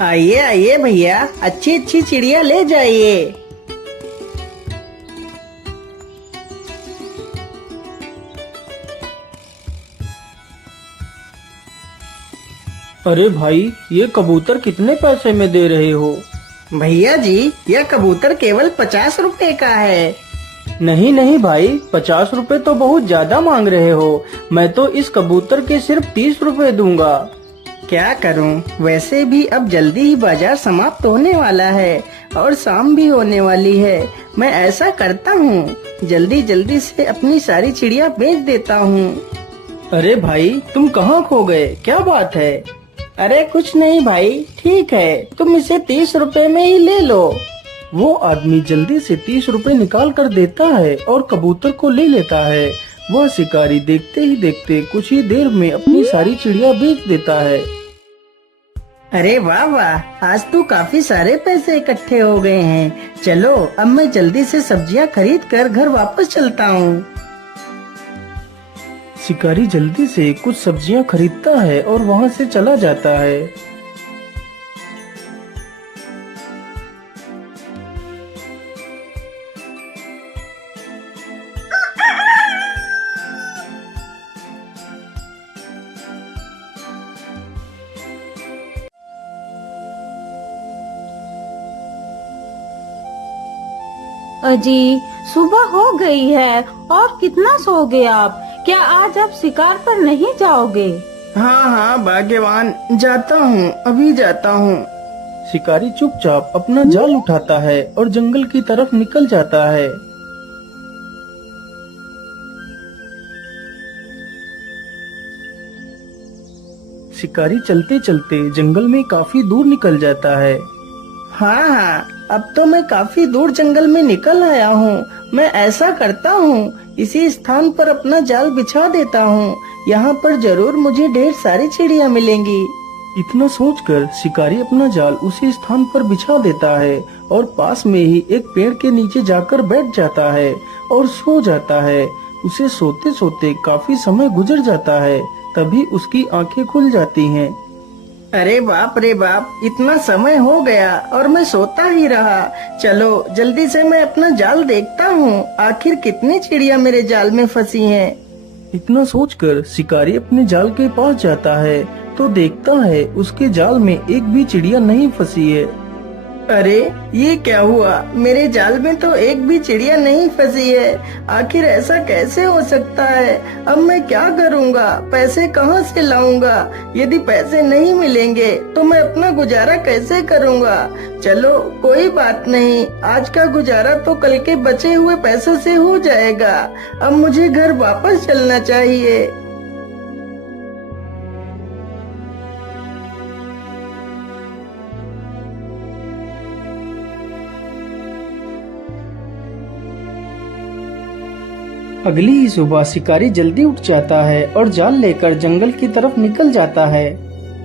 आइए आइए भैया, अच्छी अच्छी चिड़िया ले जाइए। अरे भाई, ये कबूतर कितने पैसे में दे रहे हो? भैया जी, यह कबूतर केवल 50 रुपए का है। नहीं नहीं भाई, 50 रुपए तो बहुत ज्यादा मांग रहे हो। मैं तो इस कबूतर के सिर्फ 30 रुपए दूंगा। क्या करूं, वैसे भी अब जल्दी ही बाजार समाप्त होने वाला है और शाम भी होने वाली है। मैं ऐसा करता हूँ, जल्दी जल्दी से अपनी सारी चिड़िया बेच देता हूँ। अरे भाई, तुम कहाँ खो गए? क्या बात है? अरे कुछ नहीं भाई, ठीक है, तुम इसे 30 रुपए में ही ले लो। वो आदमी जल्दी से 30 रुपए निकाल कर देता है और कबूतर को ले लेता है। वह शिकारी देखते ही देखते कुछ ही देर में अपनी सारी चिड़िया बेच देता है। अरे वाह वाह, आज तो काफी सारे पैसे इकट्ठे हो गए हैं। चलो अब मैं जल्दी से सब्जियां खरीद कर घर वापस चलता हूँ। शिकारी जल्दी से कुछ सब्जियां खरीदता है और वहाँ से चला जाता है। अजी, सुबह हो गई है और कितना सोओगे आप? क्या आज आप शिकार पर नहीं जाओगे? हाँ हाँ भाग्यवान, जाता हूँ, अभी जाता हूँ। शिकारी चुपचाप अपना जाल उठाता है और जंगल की तरफ निकल जाता है। शिकारी चलते चलते जंगल में काफी दूर निकल जाता है। हाँ हाँ, अब तो मैं काफी दूर जंगल में निकल आया हूँ। मैं ऐसा करता हूँ, इसी स्थान पर अपना जाल बिछा देता हूँ। यहाँ पर जरूर मुझे ढेर सारी चिड़िया मिलेंगी। इतना सोचकर शिकारी अपना जाल उसी स्थान पर बिछा देता है और पास में ही एक पेड़ के नीचे जाकर बैठ जाता है और सो जाता है। उसे सोते सोते काफी समय गुजर जाता है, तभी उसकी आंखें खुल जाती हैं। अरे बाप रे बाप, इतना समय हो गया और मैं सोता ही रहा। चलो जल्दी से मैं अपना जाल देखता हूँ, आखिर कितनी चिड़िया मेरे जाल में फंसी हैं। इतना सोचकर शिकारी अपने जाल के पास जाता है तो देखता है उसके जाल में एक भी चिड़िया नहीं फंसी है। अरे ये क्या हुआ, मेरे जाल में तो एक भी चिड़िया नहीं फंसी है। आखिर ऐसा कैसे हो सकता है? अब मैं क्या करूँगा, पैसे कहाँ से लाऊंगा? यदि पैसे नहीं मिलेंगे तो मैं अपना गुजारा कैसे करूँगा? चलो कोई बात नहीं, आज का गुजारा तो कल के बचे हुए पैसों से हो जाएगा। अब मुझे घर वापस चलना चाहिए। अगली ही सुबह शिकारी जल्दी उठ जाता है और जाल लेकर जंगल की तरफ निकल जाता है।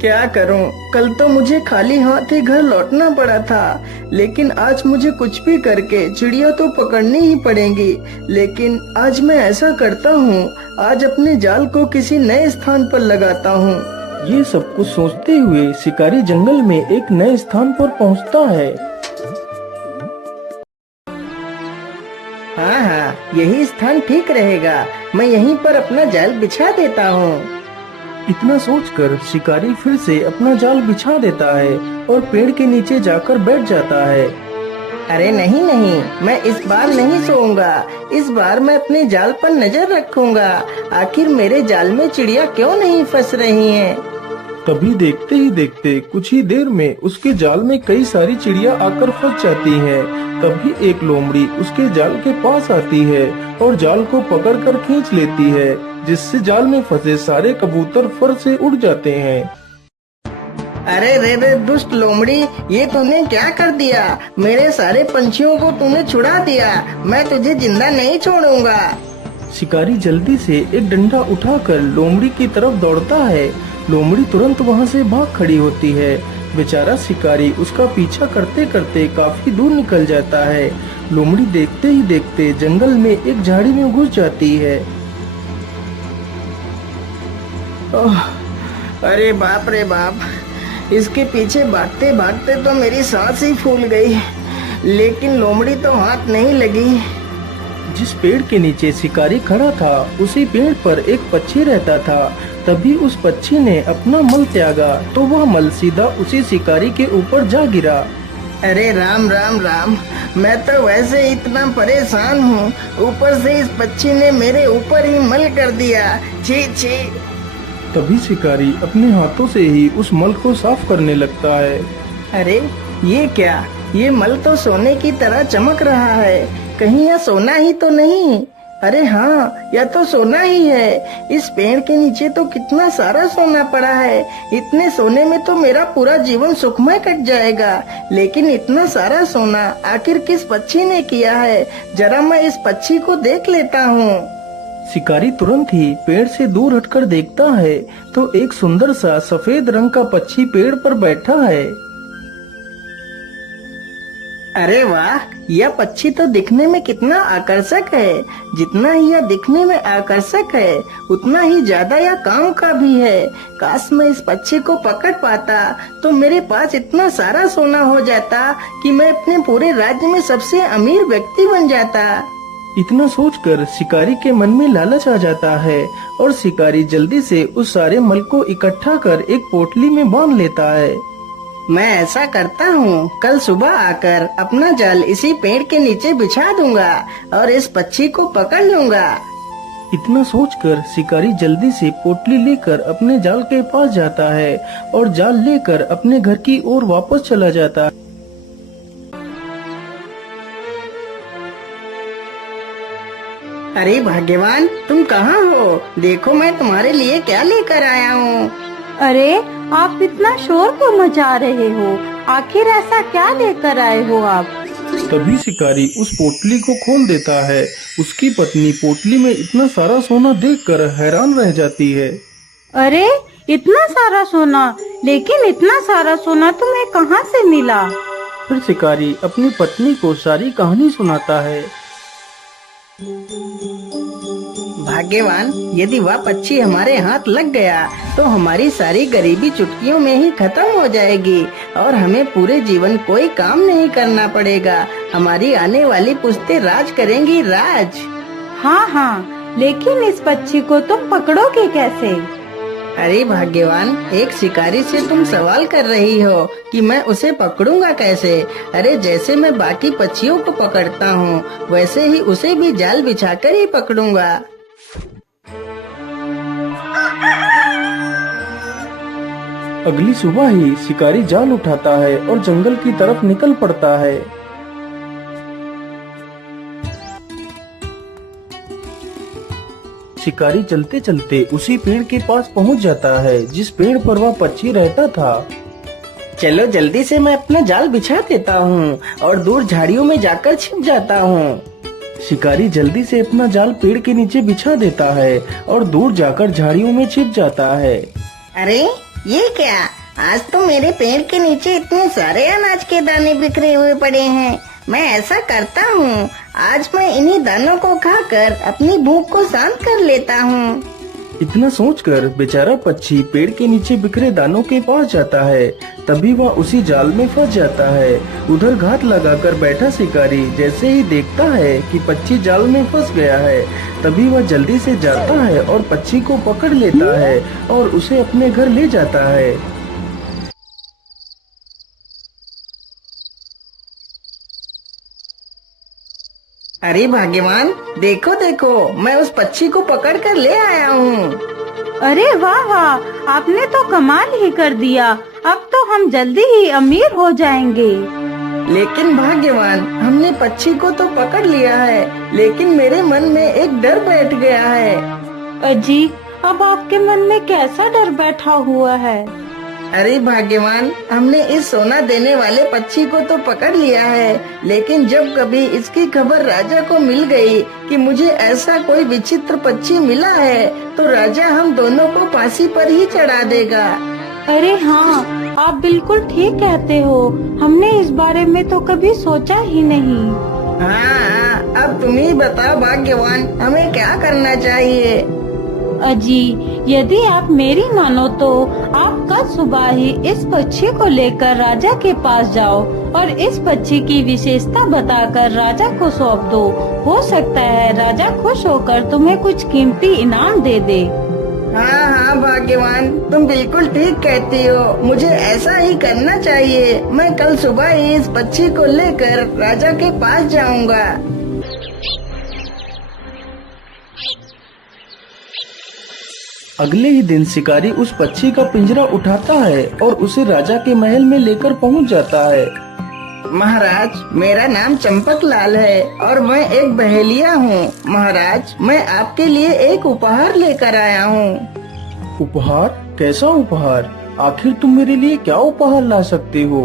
क्या करूं, कल तो मुझे खाली हाथ ही घर लौटना पड़ा था, लेकिन आज मुझे कुछ भी करके चिड़िया तो पकड़नी ही पड़ेंगी। लेकिन आज मैं ऐसा करता हूं, आज अपने जाल को किसी नए स्थान पर लगाता हूं। ये सब कुछ सोचते हुए शिकारी जंगल में एक नए स्थान पर पहुंचता है। हाँ हाँ, यही स्थान ठीक रहेगा। मैं यहीं पर अपना जाल बिछा देता हूँ। इतना सोचकर शिकारी फिर से अपना जाल बिछा देता है और पेड़ के नीचे जाकर बैठ जाता है। अरे नहीं नहीं, मैं इस बार नहीं सोऊंगा। इस बार मैं अपने जाल पर नजर रखूंगा, आखिर मेरे जाल में चिड़िया क्यों नहीं फंस रही हैं। तभी देखते ही देखते कुछ ही देर में उसके जाल में कई सारी चिड़िया आकर फंस जाती हैं। तभी एक लोमड़ी उसके जाल के पास आती है और जाल को पकड़कर खींच लेती है, जिससे जाल में फंसे सारे कबूतर फर से उड़ जाते हैं। अरे रे रे दुष्ट लोमड़ी, ये तूने क्या कर दिया? मेरे सारे पंछियों को तूने छुड़ा दिया। मैं तुझे जिंदा नहीं छोड़ूंगा। शिकारी जल्दी से एक डंडा उठाकर लोमड़ी की तरफ दौड़ता है। लोमड़ी तुरंत वहाँ से भाग खड़ी होती है। बेचारा शिकारी उसका पीछा करते करते काफी दूर निकल जाता है। लोमड़ी देखते ही देखते जंगल में एक झाड़ी में घुस जाती है। अरे बाप रे बाप, इसके पीछे भागते भागते तो मेरी सांस ही फूल गई, लेकिन लोमड़ी तो हाथ नहीं लगी। जिस पेड़ के नीचे शिकारी खड़ा था उसी पेड़ पर एक पक्षी रहता था। तभी उस पक्षी ने अपना मल त्यागा तो वह मल सीधा उसी शिकारी के ऊपर जा गिरा। अरे राम राम राम, मैं तो वैसे इतना परेशान हूँ, ऊपर से इस पक्षी ने मेरे ऊपर ही मल कर दिया। छी छी। तभी शिकारी अपने हाथों से ही उस मल को साफ करने लगता है। अरे ये क्या, ये मल तो सोने की तरह चमक रहा है, कहीं यह सोना ही तो नहीं? अरे हाँ, यह तो सोना ही है। इस पेड़ के नीचे तो कितना सारा सोना पड़ा है, इतने सोने में तो मेरा पूरा जीवन सुखमय कट जाएगा। लेकिन इतना सारा सोना आखिर किस पक्षी ने किया है? जरा मैं इस पक्षी को देख लेता हूँ। शिकारी तुरंत ही पेड़ से दूर हटकर देखता है तो एक सुंदर सा सफेद रंग का पक्षी पेड़ पर बैठा है। अरे वाह, यह पक्षी तो दिखने में कितना आकर्षक है। जितना ही यह दिखने में आकर्षक है उतना ही ज्यादा यह काम का भी है। काश मैं इस पक्षी को पकड़ पाता तो मेरे पास इतना सारा सोना हो जाता कि मैं अपने पूरे राज्य में सबसे अमीर व्यक्ति बन जाता। इतना सोचकर शिकारी के मन में लालच आ जाता है और शिकारी जल्दी से उस सारे मल को इकट्ठा कर एक पोटली में बांध लेता है। मैं ऐसा करता हूँ, कल सुबह आकर अपना जाल इसी पेड़ के नीचे बिछा दूंगा और इस पक्षी को पकड़ लूंगा। इतना सोचकर शिकारी जल्दी से पोटली लेकर अपने जाल के पास जाता है और जाल लेकर अपने घर की ओर वापस चला जाता है। अरे भाग्यवान, तुम कहाँ हो? देखो मैं तुम्हारे लिए क्या लेकर आया हूँ। अरे आप इतना शोर क्यों मचा रहे हो? आखिर ऐसा क्या लेकर आए हो आप? तभी शिकारी उस पोटली को खोल देता है। उसकी पत्नी पोटली में इतना सारा सोना देखकर हैरान रह जाती है। अरे इतना सारा सोना, लेकिन इतना सारा सोना तुम्हें कहाँ से मिला? फिर शिकारी अपनी पत्नी को सारी कहानी सुनाता है। भाग्यवान, यदि वह पक्षी हमारे हाथ लग गया तो हमारी सारी गरीबी चुटकियों में ही खत्म हो जाएगी और हमें पूरे जीवन कोई काम नहीं करना पड़ेगा। हमारी आने वाली पुश्तें राज करेंगी, राज। हाँ हाँ, लेकिन इस पक्षी को तुम पकड़ोगे कैसे? अरे भाग्यवान, एक शिकारी से तुम सवाल कर रही हो कि मैं उसे पकड़ूंगा कैसे? अरे जैसे मैं बाकी पक्षियों को पकड़ता हूँ वैसे ही उसे भी जाल बिछाकर ही पकड़ूंगा। अगली सुबह ही शिकारी जाल उठाता है और जंगल की तरफ निकल पड़ता है। शिकारी चलते चलते उसी पेड़ के पास पहुंच जाता है जिस पेड़ पर वह पक्षी रहता था। चलो जल्दी से मैं अपना जाल बिछा देता हूँ और दूर झाड़ियों में जाकर छिप जाता हूँ। शिकारी जल्दी से अपना जाल पेड़ के नीचे बिछा देता है और दूर जाकर झाड़ियों में छिप जाता है। अरे ये क्या, आज तो मेरे पेड़ के नीचे इतने सारे अनाज के दाने बिखरे हुए पड़े हैं। मैं ऐसा करता हूँ, आज मैं इन्हीं दानों को खाकर अपनी भूख को शांत कर लेता हूँ। इतना सोचकर बेचारा पक्षी पेड़ के नीचे बिखरे दानों के पास जाता है। तभी वह उसी जाल में फंस जाता है। उधर घात लगाकर बैठा शिकारी जैसे ही देखता है कि पक्षी जाल में फंस गया है, तभी वह जल्दी से जाता है और पक्षी को पकड़ लेता है और उसे अपने घर ले जाता है। अरे भाग्यवान, देखो देखो, मैं उस पक्षी को पकड़ कर ले आया हूँ। अरे वाह वाह, आपने तो कमाल ही कर दिया। अब तो हम जल्दी ही अमीर हो जाएंगे। लेकिन भाग्यवान, हमने पक्षी को तो पकड़ लिया है, लेकिन मेरे मन में एक डर बैठ गया है। अजी, अब आपके मन में कैसा डर बैठा हुआ है? अरे भाग्यवान, हमने इस सोना देने वाले पक्षी को तो पकड़ लिया है, लेकिन जब कभी इसकी खबर राजा को मिल गई कि मुझे ऐसा कोई विचित्र पक्षी मिला है, तो राजा हम दोनों को फांसी पर ही चढ़ा देगा। अरे हाँ, आप बिल्कुल ठीक कहते हो। हमने इस बारे में तो कभी सोचा ही नहीं। हाँ, अब तुम ही बताओ भाग्यवान, हमें क्या करना चाहिए? अजी, यदि आप मेरी मानो तो आप कल सुबह ही इस पक्षी को लेकर राजा के पास जाओ और इस पक्षी की विशेषता बताकर राजा को सौंप दो। हो सकता है राजा खुश होकर तुम्हें कुछ कीमती इनाम दे दे। हाँ हाँ भाग्यवान, तुम बिल्कुल ठीक कहती हो। मुझे ऐसा ही करना चाहिए। मैं कल सुबह ही इस पक्षी को लेकर राजा के पास जाऊंगा। अगले ही दिन शिकारी उस पक्षी का पिंजरा उठाता है और उसे राजा के महल में लेकर पहुंच जाता है। महाराज, मेरा नाम चंपक लाल है और मैं एक बहेलिया हूँ। महाराज, मैं आपके लिए एक उपहार लेकर आया हूँ। उपहार? कैसा उपहार? आखिर तुम मेरे लिए क्या उपहार ला सकते हो?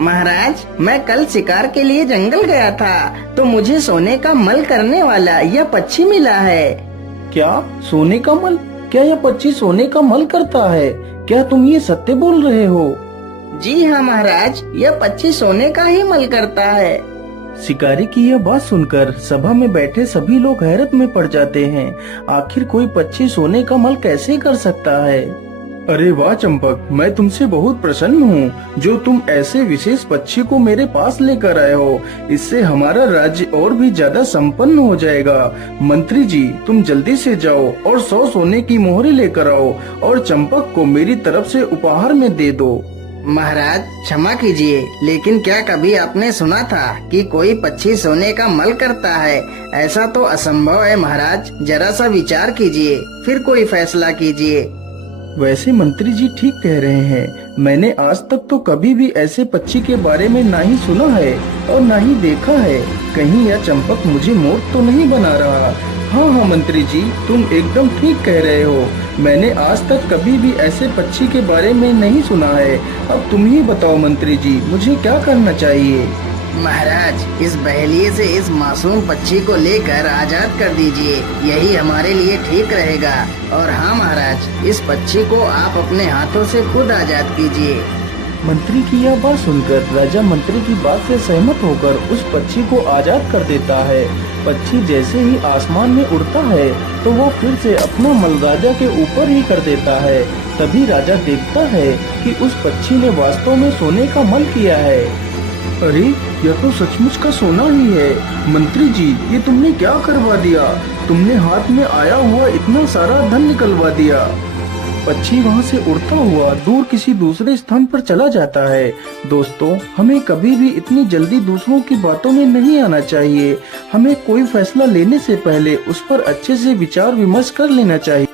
महाराज, मैं कल शिकार के लिए जंगल गया था तो मुझे सोने का मल करने वाला यह पक्षी मिला है। क्या? सोने का मल? क्या यह पक्षी सोने का मल करता है? क्या तुम ये सत्य बोल रहे हो? जी हाँ महाराज, यह पक्षी सोने का ही मल करता है। शिकारी की यह बात सुनकर सभा में बैठे सभी लोग हैरत में पड़ जाते हैं। आखिर कोई पक्षी सोने का मल कैसे कर सकता है? अरे वाह चंपक, मैं तुमसे बहुत प्रसन्न हूँ जो तुम ऐसे विशेष पक्षी को मेरे पास लेकर आए हो। इससे हमारा राज्य और भी ज्यादा संपन्न हो जाएगा। मंत्री जी, तुम जल्दी से जाओ और 100 सोने की मोहरें लेकर आओ और चंपक को मेरी तरफ से उपहार में दे दो। महाराज क्षमा कीजिए, लेकिन क्या कभी आपने सुना था कि कोई पक्षी सोने का मल करता है? ऐसा तो असंभव है महाराज। जरा सा विचार कीजिए, फिर कोई फैसला कीजिए। वैसे मंत्री जी ठीक कह रहे हैं। मैंने आज तक तो कभी भी ऐसे पक्षी के बारे में ना ही सुना है और ना ही देखा है। कहीं यह चंपक मुझे मूर्ख तो नहीं बना रहा? हाँ मंत्री जी, तुम एकदम ठीक कह रहे हो। मैंने आज तक कभी भी ऐसे पक्षी के बारे में नहीं सुना है। अब तुम ही बताओ मंत्री जी, मुझे क्या करना चाहिए? महाराज, इस बहेलिए से इस मासूम पक्षी को लेकर आजाद कर दीजिए। यही हमारे लिए ठीक रहेगा। और हाँ महाराज, इस पक्षी को आप अपने हाथों से खुद आजाद कीजिए। मंत्री की यह बात सुनकर राजा मंत्री की बात से सहमत होकर उस पक्षी को आजाद कर देता है। पक्षी जैसे ही आसमान में उड़ता है तो वो फिर से अपना मल राजा के ऊपर ही कर देता है। तभी राजा देखता है कि उस पक्षी ने वास्तव में सोने का मल किया है। अरे, यह तो सचमुच का सोना ही है। मंत्री जी, ये तुमने क्या करवा दिया? तुमने हाथ में आया हुआ इतना सारा धन निकलवा दिया। पक्षी वहाँ से उड़ता हुआ दूर किसी दूसरे स्थान पर चला जाता है। दोस्तों, हमें कभी भी इतनी जल्दी दूसरों की बातों में नहीं आना चाहिए। हमें कोई फैसला लेने से पहले उस पर अच्छे से विचार विमर्श कर लेना चाहिए।